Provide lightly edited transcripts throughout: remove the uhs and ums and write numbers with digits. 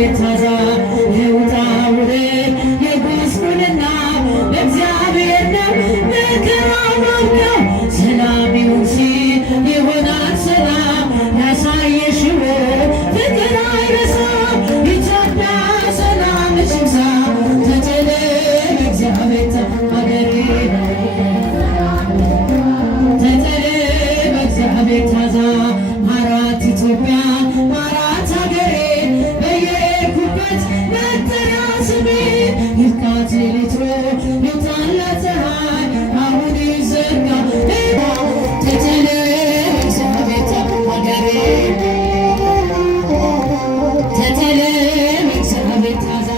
እግዚአብሔር ታዛ የውጣ ውረድ የጉስቁልና ለእግዚአብሔር ነው መከራ ማብቂያው። ሰላም ይሁን ሲል ይሆናል ሰላም ያሳየሽው ፍቅር አይረሳም። ኢትዮጵያ ሰላም ሽምሳ ተጨለ እግዚአብሔር ሀገሬ ተጨለ በእግዚአብሔር ታዛ ማራት ኢትዮጵያ ማራት ሀገሬ በየኩበት መጠሪያ ስሜ ይብቃት ሌሊቱ ይውጣላት ፀሐይ አሁን ይዘርጋ ተጨለ እግዚአብሔር ሀገሬ ተጨለ እግዚአብሔር ታዛ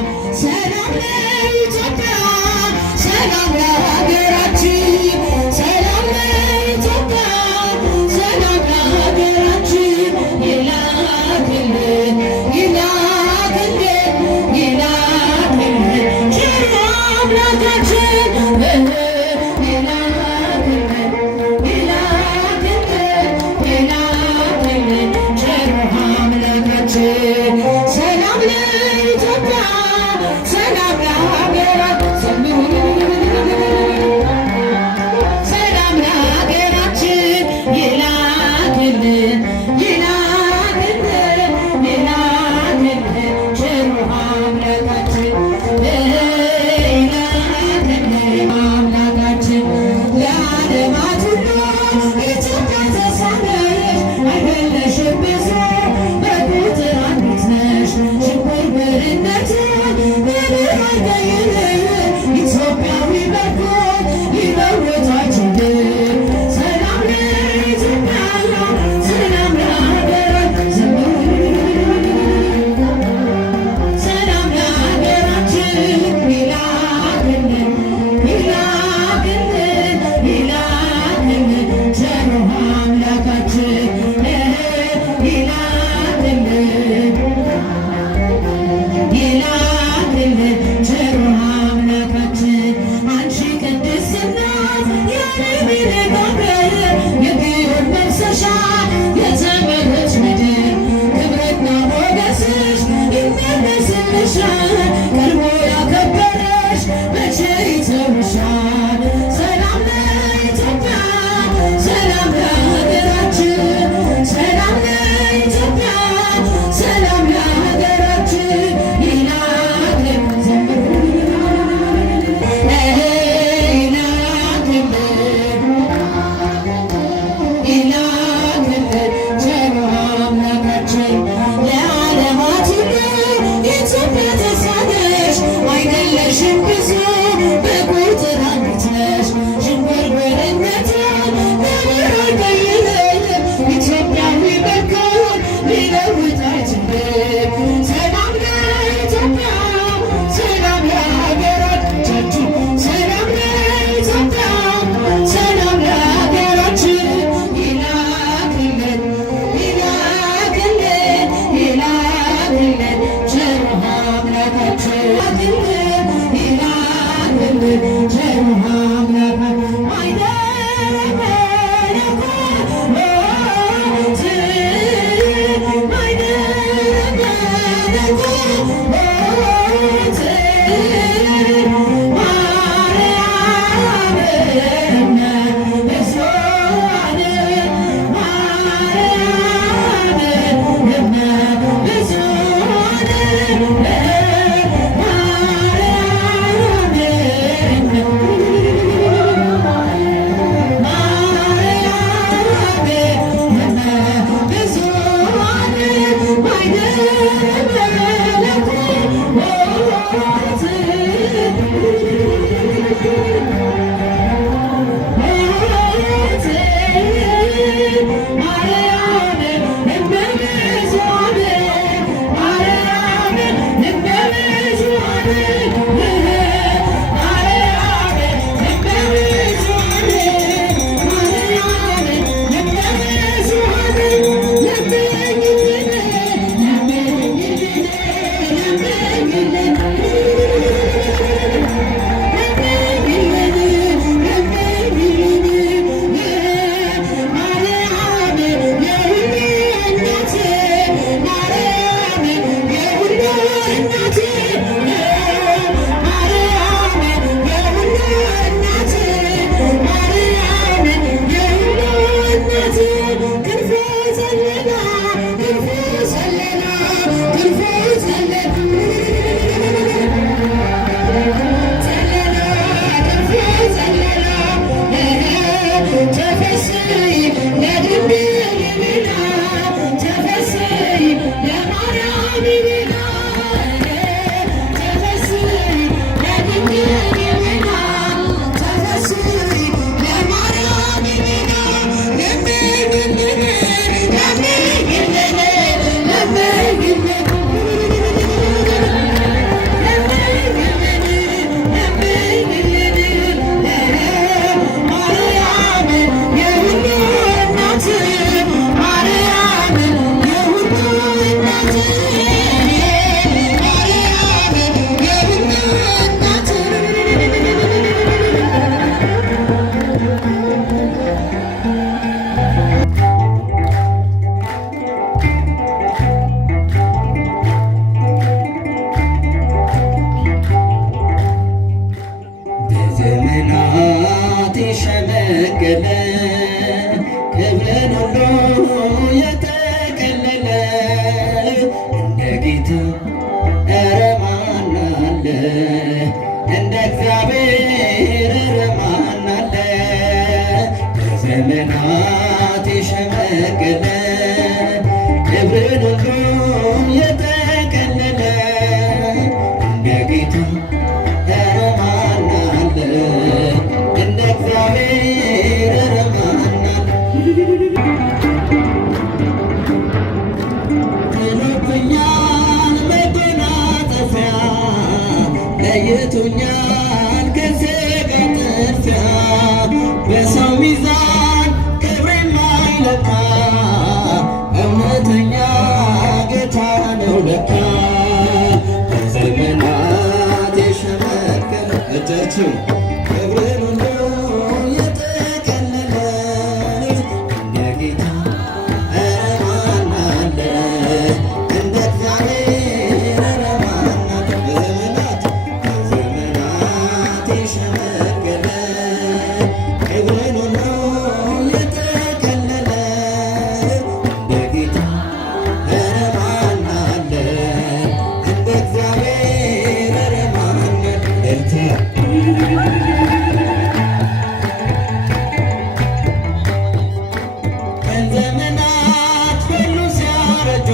ሰላም ለኢትዮጵያ ሰላም ለሀገራችን ሰላም ለኢትዮጵያ ሰላም ለሀገራችን ይላክልን ይላክልን ይላክልን ቸር አምላካችን ይላክልን ይላክልን ይላክልን ቸር አምላካችን ሰላም ለኢትዮጵያ ሰላም ለሀገራችን ሰላም ለሀገራችን ይላክልን ይላክልን ይላክልን ቸሩ አምላካችን ይላክልን አምላካችን ለዓለማት ሁሉ ኢትዮጵያ ተሳለች አይደለሽም ብዙ በቁጥር አንዲት ነሽ ሽንኩርብርነት ምንም አይገይልም ኢትዮጵያዊ በጎ ይለውጣችን ሰላም ለኢትዮጵያ ሰላም ለሀገራችን ሰላም ለሀገራችን ይላክልን ይላክልን ይላክልን ቸሩ አምላካችን ይላክልን ይላክልን ቸሩ አምላካችን አንቺ ቅድስት እናት የነቢይ ገብርኤል የግዮን መፍሰሻ የተመረጥሽ ምድር ክብርና ሞገስሽ ይመለስልሻል ቀድሞ ያከበረሽ መቼ ይተውሻል። ሰላም ለኢትዮጵያ ሰላም ለሀገራችን ሰላም ለኢትዮጵያ ሰላም ለሀገራችን ይላክልን ይላክልን ቸሩ አምላካችን ለዓለማት ሁሉ ኢትዮጵያ ተሳለች አይደለሽም ብዙ በቁጥር አንዲት ነሽ ሽንኩርብርነትን ምንም አይገይልም ኢትዮጵያዊ በጎን ሊለውጥ አይችልም። ሰላም ለኢትዮጵያ ሰላም ለሀገራችን ሰላም ለኢትዮጵያ ሰላም ለሀገራችን ይላክልን ይላክልን ይላክልን ቸሩ አምላካችን ይላክልን ዘመናት የሸመገለ ክብርን ሁሉም የተቀለለ እንደ ጌታ ኧረ ማን አለ? እንደ እግዚአብሔር ኧረ ማን አለ? ጥሎብኛል መጎናጸፊያ ለይቶኛል ከሥጋ ጥድፊያ በሰው ሚዛን ክብር የማይለካ እውነተኛ ጌታ ነው ለካ። በዘመናት የሸመገለ እጃችሁ ክብርን ሁሉ የተቀለለ እንደ ጌታ ኧረ ማን አለ? እንደ እግዚአብሔር ኧረ ማን አለ? በዘመናት የሸመገለ ክብርን ሁሉ የተቀለለ እንደ ጌታ ኧረ ማን አለ? እንደ እግዚአብሔር ኧረ ማን አለ? ዘመናት ሁሉ ሲያረጁ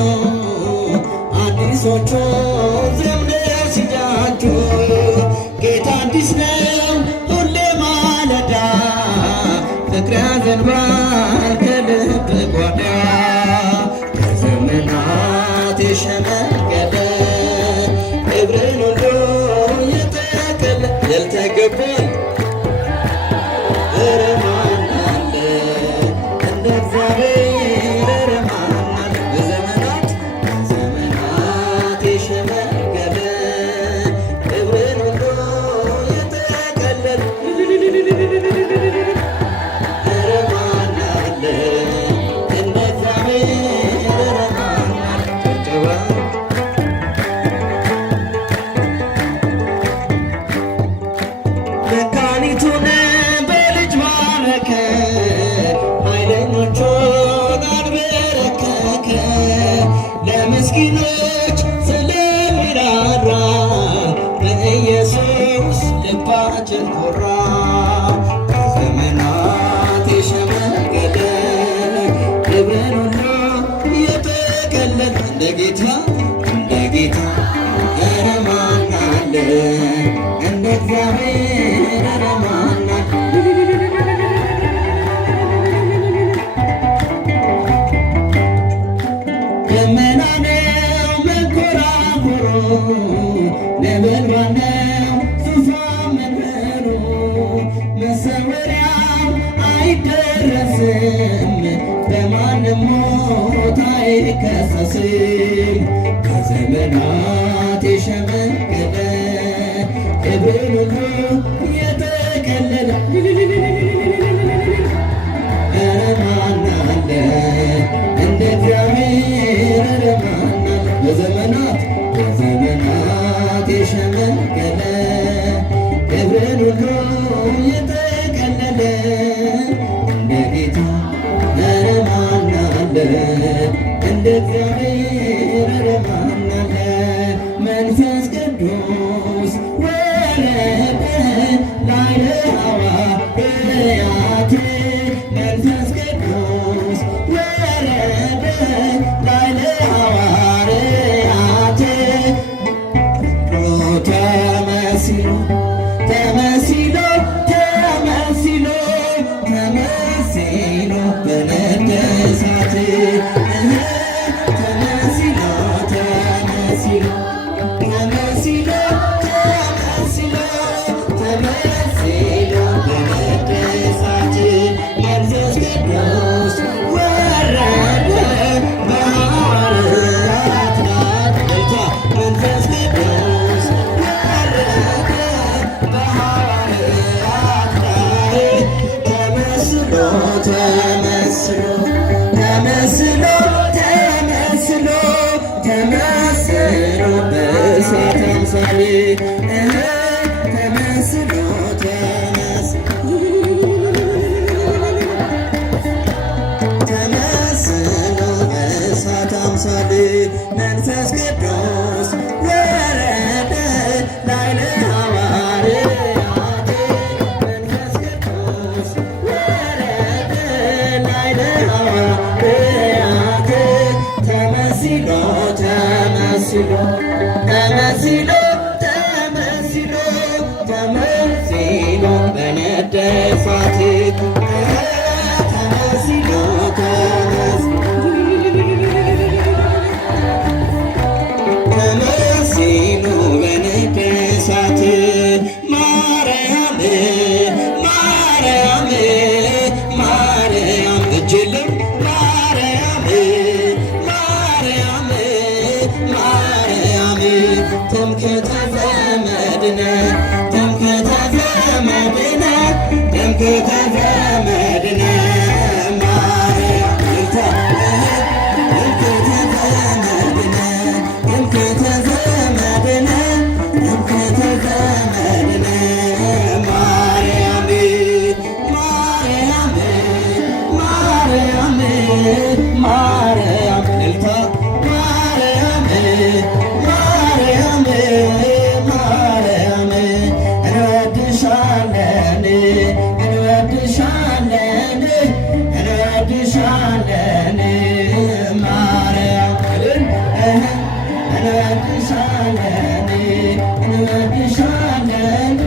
አዲሶቹ ዘምነው ሲጃጁ ጌታ አዲስ ነው ሁሌ ማለዳ ፍቅር ያዘንባል ከልብ ጓዳ። ከዘመናት የሸመገለ ክብርን ሁሉ የተቀለ ያልተገባል ኧረ ማን አለ? እንደ እግዚአብሔር ኧረ ማን አለ? በዘመናት የሸመገለ ክብርን ሁሉ የተቀለለ ኧረ ማን አለ? እንደ እግዚአብሔር ኧረ ማን አለ? ጭብጨባ መካኒቱን በልጅ ባረከ ኃይለኞቹን አልበረከከ ለምስኪኖች ስለሚራራ በኢየሱስ ልባችን ኮራ። በዘመናት የሸመገለ ክብርን ሁሉ የተቀለለ እንደ ጌታ ኧረ ማን አለ? እንደ እግዚአብሔር ኧረ ማን አለ? ደመና ነው መንኮራኩሩ ነበልባል ነው ዙፋን መንበሩ መሰወሪያው አይደረስም በማንም ሞት አይከሰስም። በዘመናት የሸመገለ ክብርን ሁሉ የተቀለለ ኧረ ማን አለ? እንደ እግዚአብሔር ኧረ ማን አለ? በዘመናት የሸመገለ ክብርን ሁሉ የተቀለለ እንደ ጌታ ኧረ ማን አለ? እንደ እግዚአብሔር ኧረ ማን አለ? መንፈስ ቅዱስ ወረደ ላዕለ ሐዋርያት መንፈስ ቅዱስ ወረደ ላዕለ ሐዋርያት ተመሲሎ በነደ እሳት መንፈስ ቅዱስ ወረደ በሐዋርያት ላይ መንፈስ ቅዱስ ወረደ በሐዋርያት ላይ ተመስሎ በእሳት አምሳል ተመስሎ በእሳት አምሳል መንፈስ ቅዱስ ወረደ ላዕለ ሐዋርያት መንፈስ ቅዱስ ወረደ ላዕለ ሐዋርያት ተመሲሎ በነደ እሳት ተመሲሎ በነደ እሳት ማርያም ማርያም ማርያም እጅልም ማርያም ማርያም ማርያም ትምክህተ ዘመድነ ትምክህተ ዘመድነ ትምክህተ ዘመድነ ማርያም ትምክህተ ዘመድነ ትምክህተ ዘመድነ ትምክህተ ዘመድነ ማርያም ማርያም ማርያም ማርያም እልልታ ማርያም ማርያም ማርያም እንወድሻለን እንወድሻለን እንወድሻለን ማርያም እንወድሻለን እንወድሻለን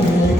Thank you.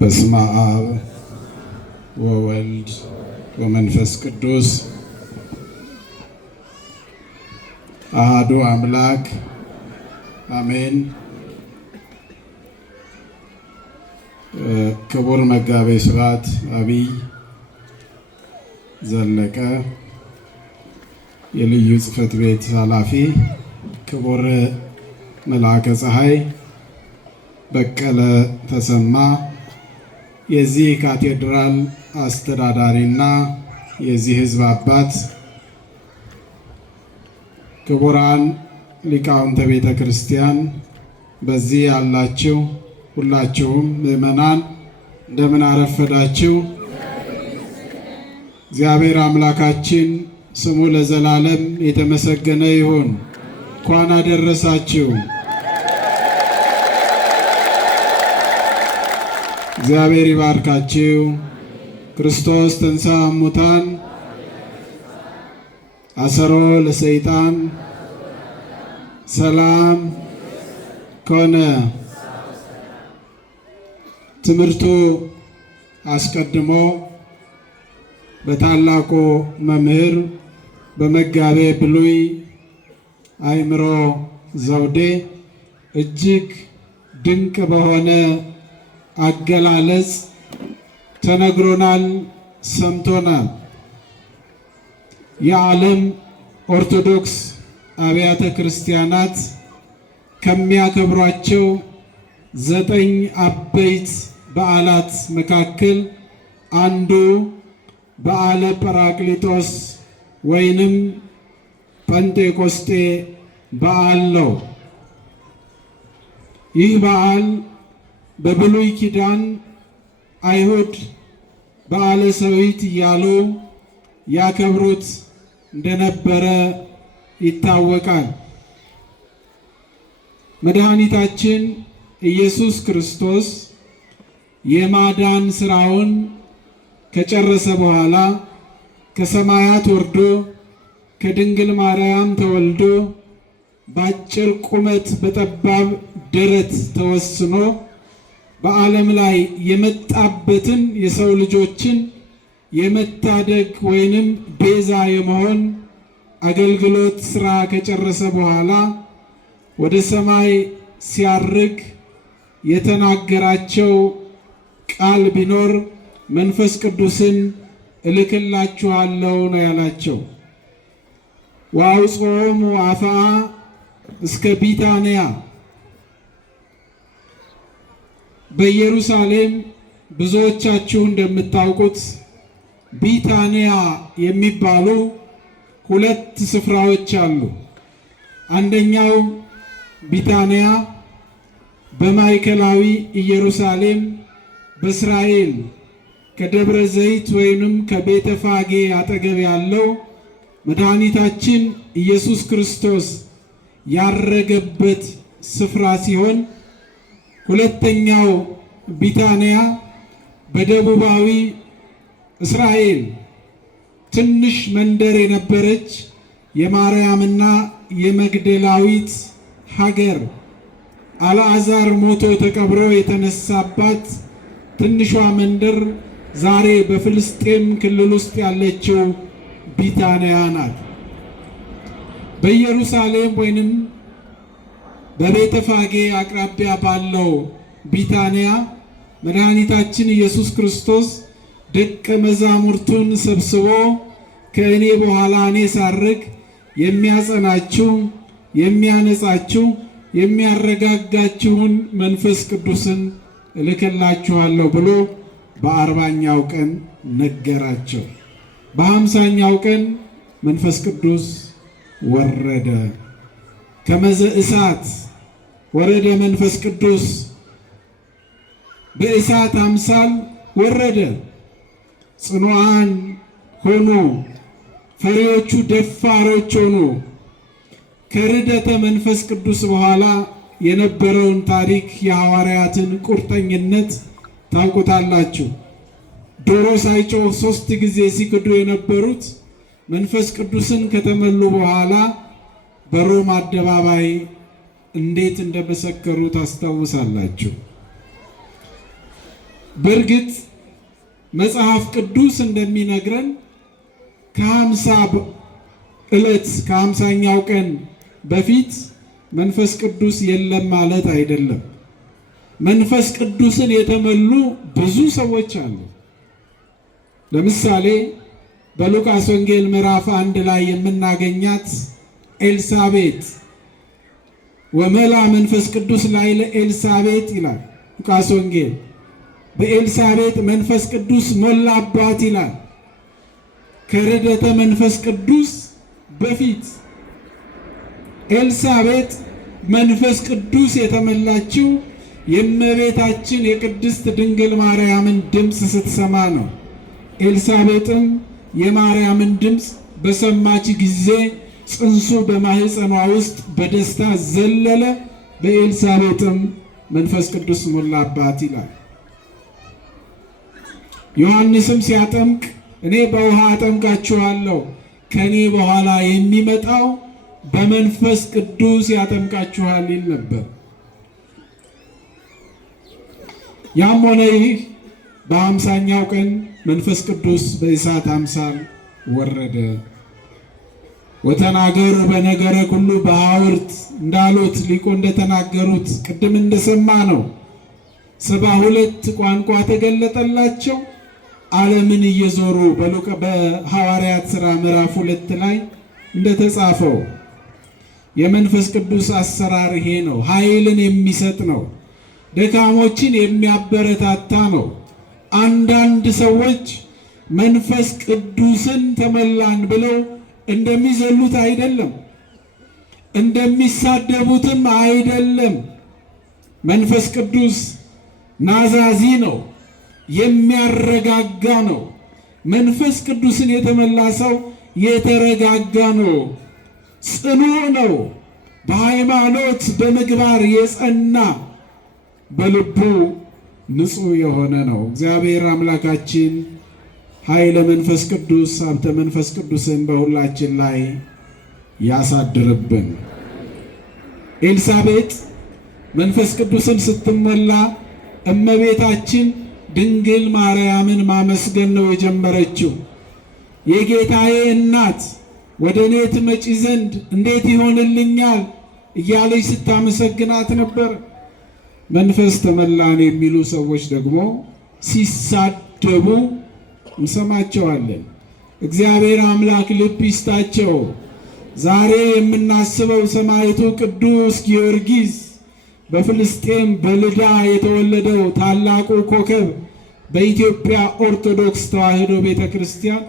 በስመ አብ ወወልድ ወመንፈስ ቅዱስ አሐዱ አምላክ አሜን። ክቡር መጋቤ ሥብሐት አቢይ ዘለቀ የልዩ ጽሕፈት ቤት ኃላፊ፣ ክቡር መልአከ ፀሐይ በቀለ ተሰማ የዚህ ካቴድራል አስተዳዳሪና የዚህ ሕዝብ አባት፣ ክቡራን ሊቃውንተ ቤተ ክርስቲያን፣ በዚህ ያላችሁ ሁላችሁም ምእመናን እንደምን አረፈዳችሁ? እግዚአብሔር አምላካችን ስሙ ለዘላለም የተመሰገነ ይሁን። እንኳን አደረሳችሁ። እግዚአብሔር ይባርካችሁ። ክርስቶስ ተንሥአ እሙታን አሰሮ ለሰይጣን ሰላም ኮነ። ትምህርቱ አስቀድሞ በታላቁ መምህር በመጋቤ ብሉይ አእምሮ ዘውዴ እጅግ ድንቅ በሆነ አገላለጽ ተነግሮናል፣ ሰምቶናል። የዓለም ኦርቶዶክስ አብያተ ክርስቲያናት ከሚያከብሯቸው 9 አበይት በዓላት መካከል አንዱ በዓለ ጰራቅሊጦስ ወይንም ጴንጤቆስጤ በዓል ነው። ይህ በዓል በብሉይ ኪዳን አይሁድ በዓለ ሰዊት እያሉ ያከብሩት እንደነበረ ይታወቃል። መድኃኒታችን ኢየሱስ ክርስቶስ የማዳን ሥራውን ከጨረሰ በኋላ ከሰማያት ወርዶ ከድንግል ማርያም ተወልዶ በአጭር ቁመት በጠባብ ደረት ተወስኖ በዓለም ላይ የመጣበትን የሰው ልጆችን የመታደግ ወይንም ቤዛ የመሆን አገልግሎት ሥራ ከጨረሰ በኋላ ወደ ሰማይ ሲያርግ የተናገራቸው ቃል ቢኖር መንፈስ ቅዱስን እልክላችኋለሁ ነው ያላቸው። ወአውጽኦሙ አፍአ እስከ ቢታንያ። በኢየሩሳሌም ብዙዎቻችሁ እንደምታውቁት ቢታንያ የሚባሉ 2 ስፍራዎች አሉ። አንደኛው ቢታንያ በማዕከላዊ ኢየሩሳሌም በእስራኤል ከደብረ ዘይት ወይንም ከቤተ ፋጌ አጠገብ ያለው መድኃኒታችን ኢየሱስ ክርስቶስ ያረገበት ስፍራ ሲሆን፣ ሁለተኛው ቢታንያ በደቡባዊ እስራኤል ትንሽ መንደር የነበረች የማርያምና የመግደላዊት ሀገር አልዓዛር ሞቶ ተቀብሮ የተነሳባት ትንሿ መንደር ዛሬ በፍልስጤም ክልል ውስጥ ያለችው ቢታንያ ናት። በኢየሩሳሌም ወይንም በቤተ ፋጌ አቅራቢያ ባለው ቢታንያ መድኃኒታችን ኢየሱስ ክርስቶስ ደቀ መዛሙርቱን ሰብስቦ ከእኔ በኋላ እኔ ሳርግ የሚያጸናችሁ፣ የሚያነጻችሁ፣ የሚያረጋጋችሁን መንፈስ ቅዱስን እልክላችኋለሁ ብሎ በ40ኛው ቀን ነገራቸው። በ50ኛው ቀን መንፈስ ቅዱስ ወረደ። ከመዘ እሳት ወረደ መንፈስ ቅዱስ፣ በእሳት አምሳል ወረደ። ጽኑዓን ሆኑ፣ ፈሪዎቹ ደፋሮች ሆኑ። ከርደተ መንፈስ ቅዱስ በኋላ የነበረውን ታሪክ የሐዋርያትን ቁርጠኝነት ታውቁታላችሁ። ዶሮ ሳይጮህ 3 ጊዜ ሲክዱ የነበሩት መንፈስ ቅዱስን ከተመሉ በኋላ በሮም አደባባይ እንዴት እንደመሰከሩ ታስታውሳላችሁ። በእርግጥ መጽሐፍ ቅዱስ እንደሚነግረን ከ50ኛው ቀን በፊት መንፈስ ቅዱስ የለም ማለት አይደለም። መንፈስ ቅዱስን የተመሉ ብዙ ሰዎች አሉ። ለምሳሌ በሉቃስ ወንጌል ምዕራፍ 1 ላይ የምናገኛት ኤልሳቤጥ ወመላ መንፈስ ቅዱስ ላይ ለኤልሳቤጥ ይላል ሉቃስ ወንጌል። በኤልሳቤጥ መንፈስ ቅዱስ ሞላባት ይላል። ከርደተ መንፈስ ቅዱስ በፊት ኤልሳቤጥ መንፈስ ቅዱስ የተመላችው የእመቤታችን የቅድስት ድንግል ማርያምን ድምፅ ስትሰማ ነው። ኤልሳቤጥም የማርያምን ድምፅ በሰማች ጊዜ ጽንሱ በማህፀኗ ውስጥ በደስታ ዘለለ፣ በኤልሳቤጥም መንፈስ ቅዱስ ሞላባት ይላል። ዮሐንስም ሲያጠምቅ እኔ በውሃ አጠምቃችኋለሁ፣ ከኔ በኋላ የሚመጣው በመንፈስ ቅዱስ ያጠምቃችኋል ይል ነበር። ያም ሆነ ይህ በ50ኛው ቀን መንፈስ ቅዱስ በእሳት አምሳል ወረደ። ወተናገር በነገረ ሁሉ በሐውርት እንዳሉት ሊቁ እንደተናገሩት ቅድም እንደሰማ ነው 72 ቋንቋ ተገለጠላቸው። ዓለምን እየዞሩ በሐዋርያት ሥራ ምዕራፍ 2 ላይ እንደተጻፈው የመንፈስ ቅዱስ አሰራር ይሄ ነው። ኃይልን የሚሰጥ ነው። ደካሞችን የሚያበረታታ ነው። አንዳንድ ሰዎች መንፈስ ቅዱስን ተመላን ብለው እንደሚዘሉት አይደለም፣ እንደሚሳደቡትም አይደለም። መንፈስ ቅዱስ ናዛዚ ነው፣ የሚያረጋጋ ነው። መንፈስ ቅዱስን የተመላ ሰው የተረጋጋ ነው፣ ጽኑ ነው፣ በሃይማኖት በምግባር የጸና በልቡ ንጹሕ የሆነ ነው። እግዚአብሔር አምላካችን ኃይለ መንፈስ ቅዱስ ሀብተ መንፈስ ቅዱስን በሁላችን ላይ ያሳድርብን። ኤልሳቤጥ መንፈስ ቅዱስን ስትሞላ እመቤታችን ድንግል ማርያምን ማመስገን ነው የጀመረችው። የጌታዬ እናት ወደ እኔ ትመጪ ዘንድ እንዴት ይሆንልኛል እያለች ስታመሰግናት ነበር። መንፈስ ተመላን የሚሉ ሰዎች ደግሞ ሲሳደቡ እንሰማቸዋለን። እግዚአብሔር አምላክ ልብ ይስጣቸው። ዛሬ የምናስበው ሰማዕቱ ቅዱስ ጊዮርጊስ በፍልስጤም በልዳ የተወለደው ታላቁ ኮከብ በኢትዮጵያ ኦርቶዶክስ ተዋሕዶ ቤተ ክርስቲያን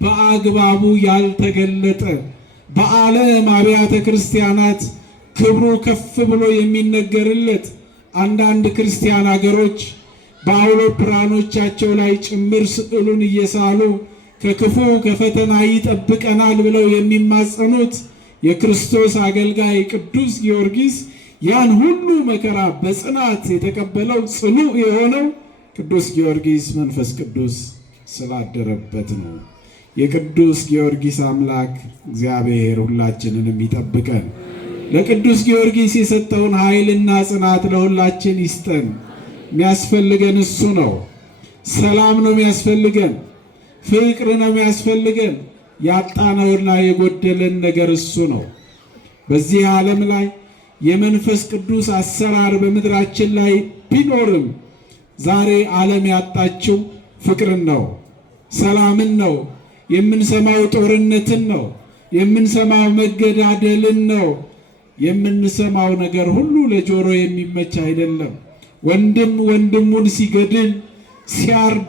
በአግባቡ ያልተገለጠ በዓለም አብያተ ክርስቲያናት ክብሩ ከፍ ብሎ የሚነገርለት አንዳንድ ክርስቲያን አገሮች በአውሮፕላኖቻቸው ላይ ጭምር ስዕሉን እየሳሉ ከክፉ ከፈተና ይጠብቀናል ብለው የሚማጸኑት የክርስቶስ አገልጋይ ቅዱስ ጊዮርጊስ ያን ሁሉ መከራ በጽናት የተቀበለው ጽኑ የሆነው ቅዱስ ጊዮርጊስ መንፈስ ቅዱስ ስላደረበት ነው። የቅዱስ ጊዮርጊስ አምላክ እግዚአብሔር ሁላችንንም ይጠብቀን። ለቅዱስ ጊዮርጊስ የሰጠውን ኃይልና ጽናት ለሁላችን ይስጠን። የሚያስፈልገን እሱ ነው። ሰላም ነው የሚያስፈልገን፣ ፍቅር ነው የሚያስፈልገን። ያጣነውና የጎደለን ነገር እሱ ነው። በዚህ ዓለም ላይ የመንፈስ ቅዱስ አሰራር በምድራችን ላይ ቢኖርም ዛሬ ዓለም ያጣችው ፍቅርን ነው፣ ሰላምን ነው። የምንሰማው ጦርነትን ነው፣ የምንሰማው መገዳደልን ነው። የምንሰማው ነገር ሁሉ ለጆሮ የሚመች አይደለም። ወንድም ወንድሙን ሲገድል፣ ሲያርድ፣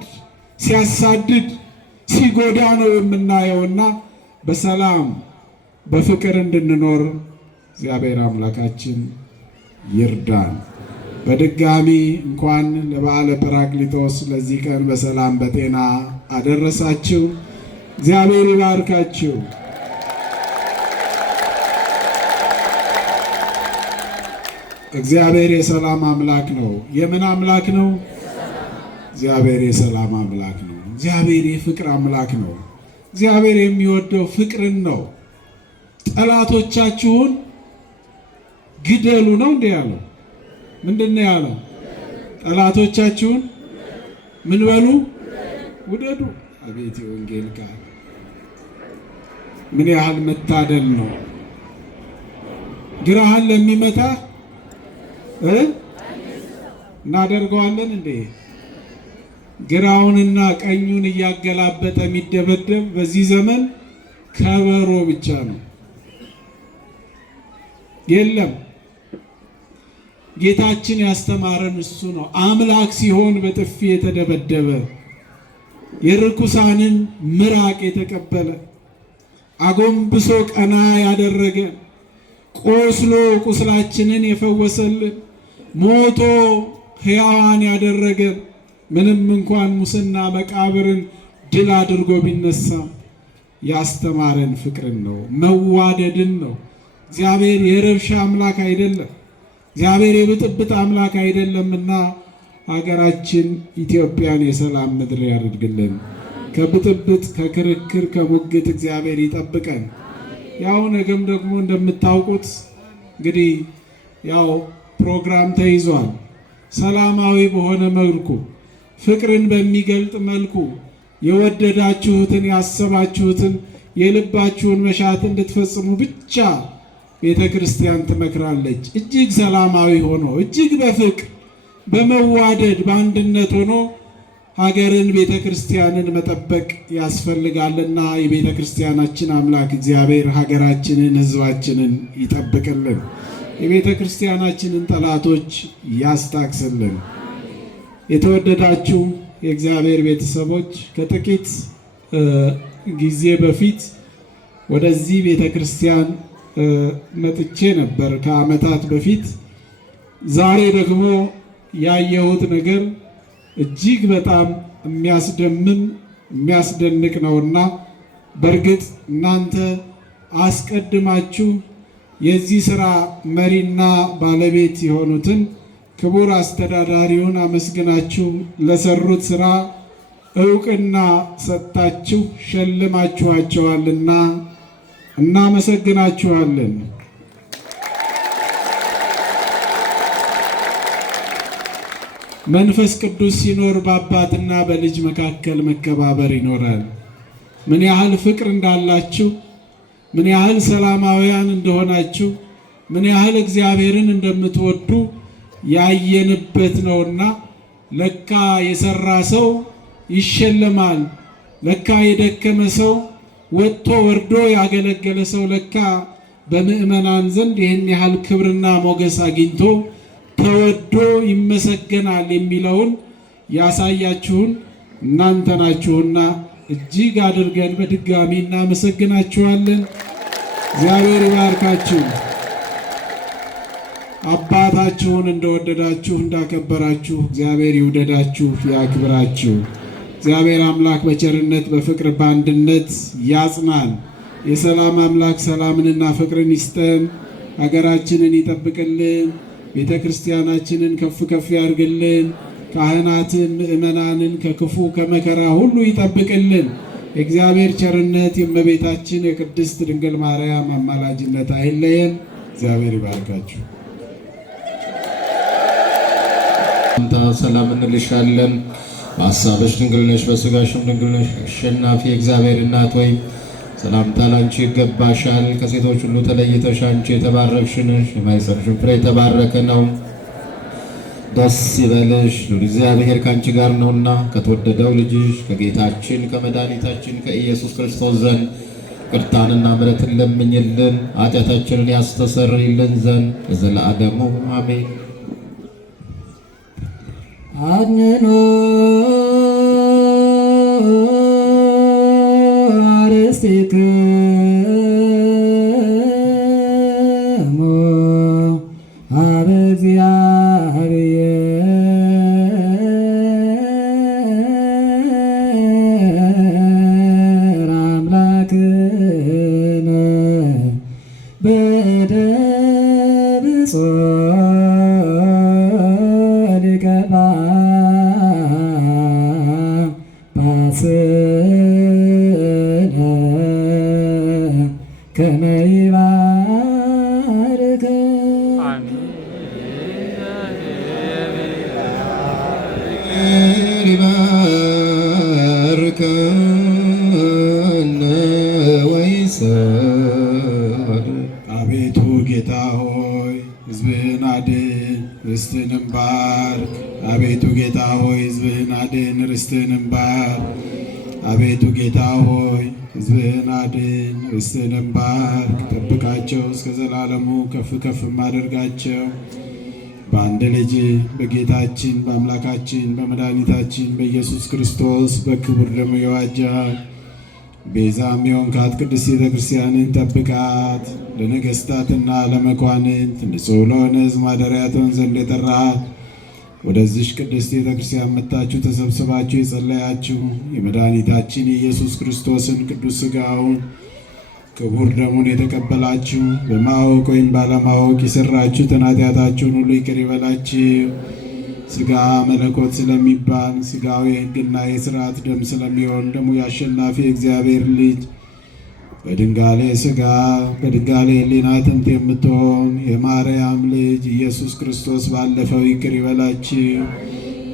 ሲያሳድድ፣ ሲጎዳ ነው የምናየውና በሰላም በፍቅር እንድንኖር እግዚአብሔር አምላካችን ይርዳን። በድጋሚ እንኳን ለበዓለ ጰራቅሊጦስ ለዚህ ቀን በሰላም በጤና አደረሳችሁ። እግዚአብሔር ይባርካችሁ። እግዚአብሔር የሰላም አምላክ ነው። የምን አምላክ ነው? እግዚአብሔር የሰላም አምላክ ነው። እግዚአብሔር የፍቅር አምላክ ነው። እግዚአብሔር የሚወደው ፍቅርን ነው። ጠላቶቻችሁን ግደሉ ነው እንዴ ያለው? ምንድን ነው ያለው? ጠላቶቻችሁን ምን በሉ? ውደዱ። አቤት የወንጌል ቃል ምን ያህል መታደል ነው! ግራህን ለሚመታ እናደርገዋለን እንዴ? ግራውንና ቀኙን እያገላበጠ የሚደበደብ በዚህ ዘመን ከበሮ ብቻ ነው። የለም ጌታችን ያስተማረን እሱ ነው። አምላክ ሲሆን በጥፊ የተደበደበ የርኩሳንን ምራቅ የተቀበለ አጎንብሶ ቀና ያደረገ ቆስሎ ቁስላችንን የፈወሰልን ሞቶ ሕያዋን ያደረገ ምንም እንኳን ሙስና መቃብርን ድል አድርጎ ቢነሳ ያስተማረን ፍቅርን ነው፣ መዋደድን ነው። እግዚአብሔር የረብሻ አምላክ አይደለም። እግዚአብሔር የብጥብጥ አምላክ አይደለምና ሀገራችን ኢትዮጵያን የሰላም ምድር ያድርግልን። ከብጥብጥ ከክርክር ከሙግት እግዚአብሔር ይጠብቀን። ያው ነገም ደግሞ እንደምታውቁት እንግዲህ ያው ፕሮግራም ተይዟል። ሰላማዊ በሆነ መልኩ ፍቅርን በሚገልጥ መልኩ የወደዳችሁትን ያሰባችሁትን የልባችሁን መሻት እንድትፈጽሙ ብቻ ቤተ ክርስቲያን ትመክራለች። እጅግ ሰላማዊ ሆኖ እጅግ በፍቅር በመዋደድ በአንድነት ሆኖ ሀገርን ቤተ ክርስቲያንን መጠበቅ ያስፈልጋልና የቤተ ክርስቲያናችን አምላክ እግዚአብሔር ሀገራችንን ሕዝባችንን ይጠብቅልን። የቤተ ክርስቲያናችንን ጠላቶች ያስታክስልን። የተወደዳችሁ የእግዚአብሔር ቤተሰቦች ከጥቂት ጊዜ በፊት ወደዚህ ቤተ ክርስቲያን መጥቼ ነበር፣ ከዓመታት በፊት። ዛሬ ደግሞ ያየሁት ነገር እጅግ በጣም የሚያስደምም የሚያስደንቅ ነውና በእርግጥ እናንተ አስቀድማችሁ የዚህ ሥራ መሪና ባለቤት የሆኑትን ክቡር አስተዳዳሪውን አመስግናችሁ ለሰሩት ሥራ ዕውቅና ሰጥታችሁ ሸልማችኋቸዋልና እናመሰግናችኋለን። መንፈስ ቅዱስ ሲኖር በአባትና በልጅ መካከል መከባበር ይኖራል። ምን ያህል ፍቅር እንዳላችሁ፣ ምን ያህል ሰላማውያን እንደሆናችሁ፣ ምን ያህል እግዚአብሔርን እንደምትወዱ ያየንበት ነውና ለካ የሰራ ሰው ይሸለማል። ለካ የደከመ ሰው ወጥቶ ወርዶ ያገለገለ ሰው ለካ በምእመናን ዘንድ ይህን ያህል ክብርና ሞገስ አግኝቶ ተወዶ ይመሰገናል የሚለውን ያሳያችሁን እናንተ ናችሁና እጅግ አድርገን በድጋሚ እናመሰግናችኋለን። እግዚአብሔር ይባርካችሁ። አባታችሁን እንደወደዳችሁ እንዳከበራችሁ እግዚአብሔር ይውደዳችሁ ያክብራችሁ። እግዚአብሔር አምላክ በቸርነት በፍቅር በአንድነት ያጽናን። የሰላም አምላክ ሰላምንና ፍቅርን ይስጠን። ሀገራችንን ይጠብቅልን። ቤተ ክርስቲያናችንን ከፍ ከፍ ያርግልን። ካህናትን ምእመናንን ከክፉ ከመከራ ሁሉ ይጠብቅልን። የእግዚአብሔር ቸርነት የእመቤታችን የቅድስት ድንግል ማርያም አማላጅነት አይለየን። እግዚአብሔር ይባርካችሁ። ሰላም እንልሻለን። በሐሳብሽ ድንግል ነሽ፣ በሥጋሽም ድንግል ነሽ። አሸናፊ የእግዚአብሔር እናት ሆይ ሰላምታ ላንቺ ይገባሻል። ከሴቶች ሁሉ ተለይተሽ አንቺ የተባረክሽ ነሽ፣ የማኅፀንሽም ፍሬ የተባረከ ነው። ደስ ይበልሽ፣ ሉል እግዚአብሔር ከአንቺ ጋር ነውና ከተወደደው ልጅሽ ከጌታችን ከመድኃኒታችን ከኢየሱስ ክርስቶስ ዘንድ ይቅርታንና ምሕረትን ለምኝልን ኃጢአታችንን ያስተሰርይልን ዘንድ ለዘለዓለሙ አሜን። አድኅኖ አርሥቲክሙ ኀበ እግዚአብሔር አምላክነ በእደ ብፁዕ ሊቀ ጳጳስነ ይባርከነ ወይሰር። አቤቱ ጌታ ሆይ ሕዝብህን አድን፣ ርስትህንም ባርክ። አቤቱ ጌታ ሆይ ሕዝብህን አድን፣ ርስትህንም ባርክ። አቤቱ ጌታ ሆይ ሕዝብህን አድን፣ ርስትህንም ባርክ። ጠብቃቸው እስከ ዘላለሙ ከፍ ከፍ አድርጋቸው። በአንድ ልጅ በጌታችን በአምላካችን በመድኃኒታችን በኢየሱስ ክርስቶስ በክቡር ደሙ የዋጃት ቤዛም የሆንካት ቅድስት ቤተ ክርስቲያንን ጠብቃት። ለነገሥታትና ለመኳንንት ንጹሕ ለሆነ ሕዝብ ማደሪያ ትሆን ዘንድ የጠራሃት ወደዚሽ ቅድስት ቤተ ክርስቲያን መጥታችሁ ተሰብስባችሁ የጸለያችሁ የመድኃኒታችን የኢየሱስ ክርስቶስን ቅዱስ ሥጋውን ክቡር ደሙን የተቀበላችሁ በማወቅ ወይም ባለማወቅ የሠራችሁትን ኃጢአታችሁን ሁሉ ይቅር ይበላችሁ። ሥጋ መለኮት ስለሚባል ሥጋው የሕግና የሥርዓት ደም ስለሚሆን ደሙ የአሸናፊ እግዚአብሔር ልጅ በድንጋሌ ሥጋ በድንጋሌ ሕሊና አጥንት የምትሆን የማርያም ልጅ ኢየሱስ ክርስቶስ ባለፈው ይቅር ይበላችሁ፣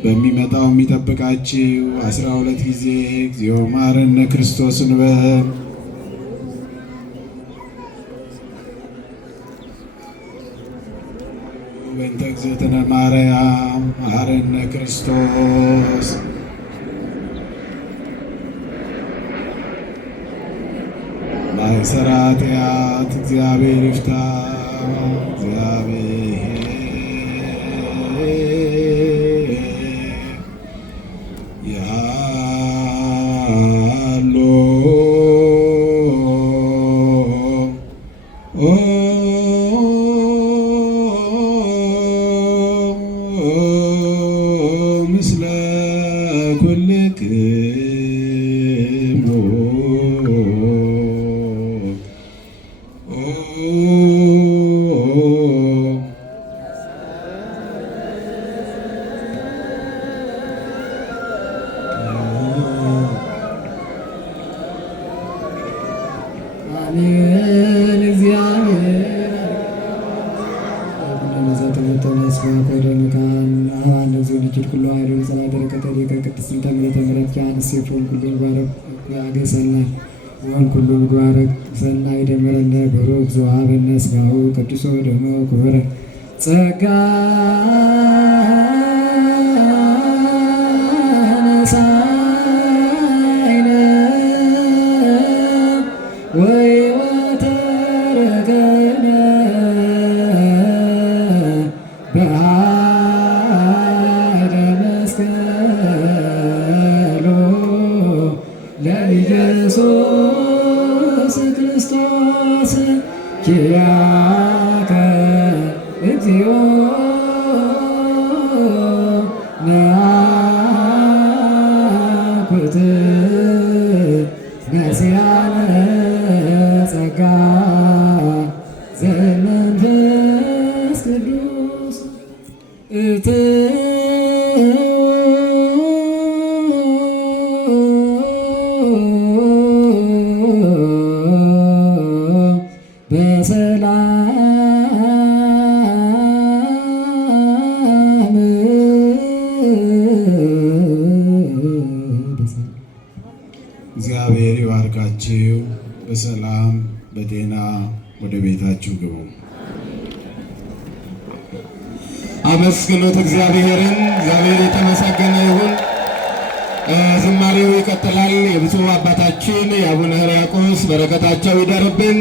በሚመጣው የሚጠብቃችሁ 12 ጊዜ እግዚኦ መሐረነ ክርስቶስ እንበል። በእንተ እግዝእትነ ማርያም መሐረነ ክርስቶስ። ማይሰራ ኃጢአት እግዚአብሔር ይፍታ። እግዚአብሔር ያሎ ምስለ ኩልክሙ አሜን። እግዚአብሔር ኩሉ ምግባረ ሰናይ ደመረነ በሮክ ዘዋሃበነ ሥጋሁ ቅዱሶ ደሞ ክቡረ ጸጋ ነሳይነ ወሕይወተ ረገነ በኃይለ መስቀሉ ለኢየሱስ ክርስቶስ ኪያከ እግዚኦ ነአኩት ነሲያነ ጸጋ ዘመንፈስ ቅዱስ እግዚአብሔር ይባርካችሁ። በሰላም በጤና ወደ ቤታችሁ ግቡ። አመስግኑት እግዚአብሔርን። እግዚአብሔር የተመሰገነ ይሁን። ዝማሬው ይቀጥላል። የብፁዕ አባታችን የአቡነ ሕርያቆስ በረከታቸው ይደርብን።